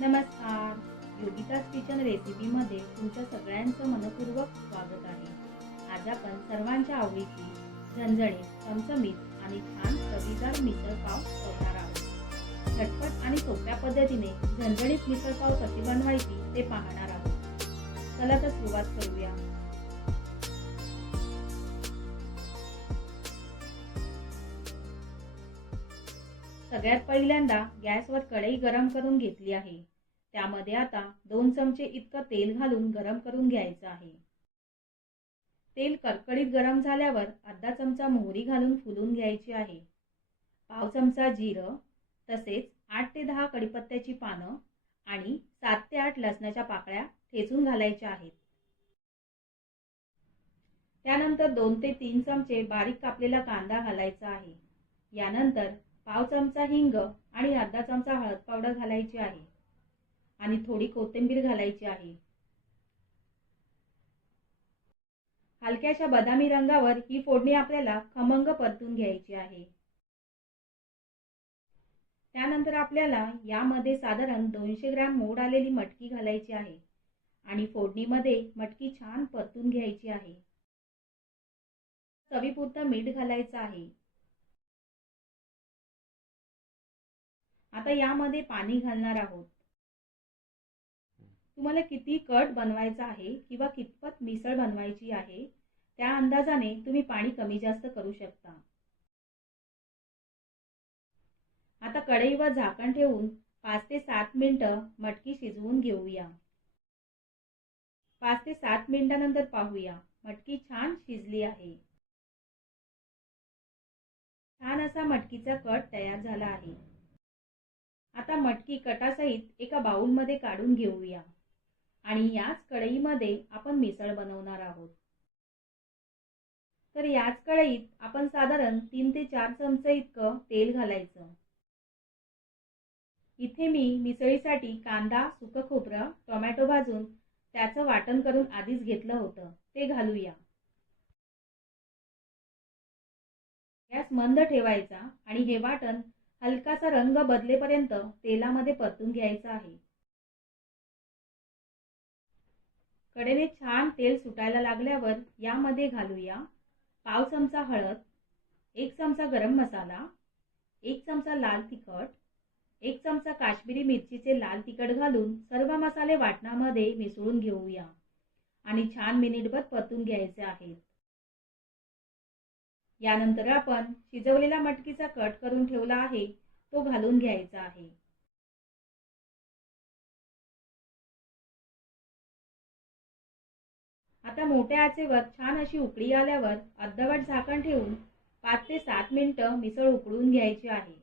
नमस्कार. योगिताज किचन रेसिपीमध्ये तुमच्या सगळ्यांचं मनपूर्वक स्वागत आहे. आज आपण सर्वांच्या आवडीची झणझणीत चमचमीत आणि छान चवीदार मिसळपाव करणार आहोत. झटपट आणि सोप्या पद्धतीने झणझणीत मिसळपाव कशी बनवायची ते पाहणार आहोत. चला तर सुरुवात करूया. सगळ्यात पहिल्यांदा गॅसवर कढई गरम करून घेतली आहे. त्यामध्ये आता दोन चमचे इतकं तेल घालून गरम करून घ्यायचं आहे. तेल कडकडीत गरम झाल्यावर अर्धा चमचा मोहरी घालून फुलून घ्यायची आहे. पाव चमचा जिरं तसेच आठ ते दहा कडीपत्त्याची पानं आणि सात ते आठ लसणाच्या पाकळ्या ठेचून घालायच्या आहेत. त्यानंतर दोन ते तीन चमचे बारीक कापलेला कांदा घालायचा आहे. यानंतर पाव चमचा हिंग आणि अर्धा चमचा हळद पावडर घालायची आहे. आणि थोडी कोथिंबीर घालायची आहे. हलक्याशा बदामी रंगावर ही फोडणी आपल्याला खमंग परतून घ्यायची आहे. त्यानंतर आपल्याला यामध्ये साधारण दोनशे ग्रॅम मोड आलेली मटकी घालायची आहे. आणि फोडणीमध्ये मटकी छान परतून घ्यायची आहे. चवीपुरतं मीठ घालायचं आहे. आता यामध्ये पाणी घालणार आहोत. तुम्हाला किती कट बनवायचा आहे किंवा कितपत मिसळ बनवायची आहे त्या अंदाजाने तुम्ही पाणी कमी जास्त करू शकता. आता कढईवर झाकण ठेवून पाच ते सात मिनिट मटकी शिजवून घेऊया. पाच ते सात मिनिटानंतर पाहूया. मटकी छान शिजली आहे. छान असा मटकीचा कट तयार झाला आहे. आता मटकी कटासहित एका बाऊलमध्ये काढून घेऊया. आणि याच कढईमध्ये आपण मिसळ बनवणार आहोत. तर याच कढईत आपण साधारण तीन ते चार चमचे इतकं तेल घालायचं. इथे मी मिसळीसाठी कांदा सुकं खोबरं टोमॅटो भाजून त्याचं वाटण करून आधीच घेतलं होतं. ते घालूया. गॅस मंद ठेवायचा आणि हे वाटण हलकासा रंग बदलेपर्यंत तेलामध्ये परतून घ्यायचा आहे. कडेने छान तेल सुटायला लागल्यावर यामध्ये घालूया पाव चमचा हळद एक चमचा गरम मसाला एक चमचा लाल तिखट एक चमचा काश्मीरी मिरचीचे लाल तिखट घालून सर्व मसाले वाटणामध्ये मिसळून घेऊया. आणि छान मिनिटभर परतून घ्यायचे आहेत. यानंतर आपण शिजवलेला मटकीचा कट करून ठेवला आहे तो घालून घ्यायचा आहे. आता मोठ्या आचेवर छान अशी उकळी आल्यावर अर्धवट झाकण ठेवून पाच ते सात मिनिटं मिसळ उकळून घ्यायची आहे.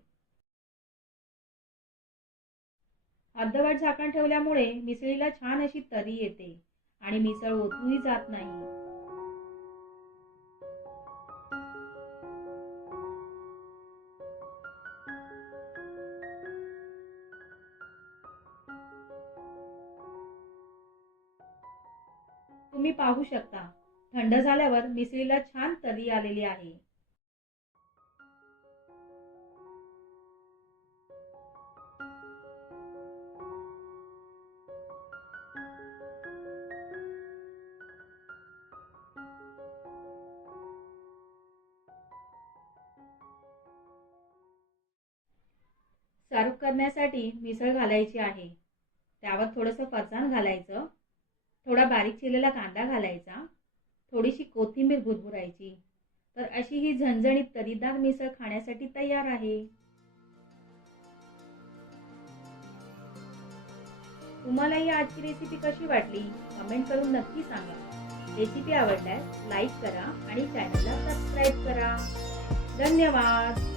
अर्धवट झाकण ठेवल्यामुळे मिसळीला छान अशी तरी येते आणि मिसळ ओतूही जात नाही. तुम्ही पाहू शकता. थंड झाल्यावर मिसळीला छान तरी आलेली आहे. सर्व करण्यासाठी मिसळ घालायची आहे. त्यावर थोडंसं फरसाण घालायचं. थोडा बारीक चिरलेला कांदा घालायचा थोडीशी कोथिंबीर भुरभुरायची. तर अशी ही झणझणीत तरीदार मिसळ खाण्यासाठी तयार आहे. तुम्हाला ही आजची रेसिपी कशी वाटली? कमेंट करून नक्की सांगा. रेसिपी आवडल्यास लाईक करा आणि चॅनलला सबस्क्राईब करा. धन्यवाद!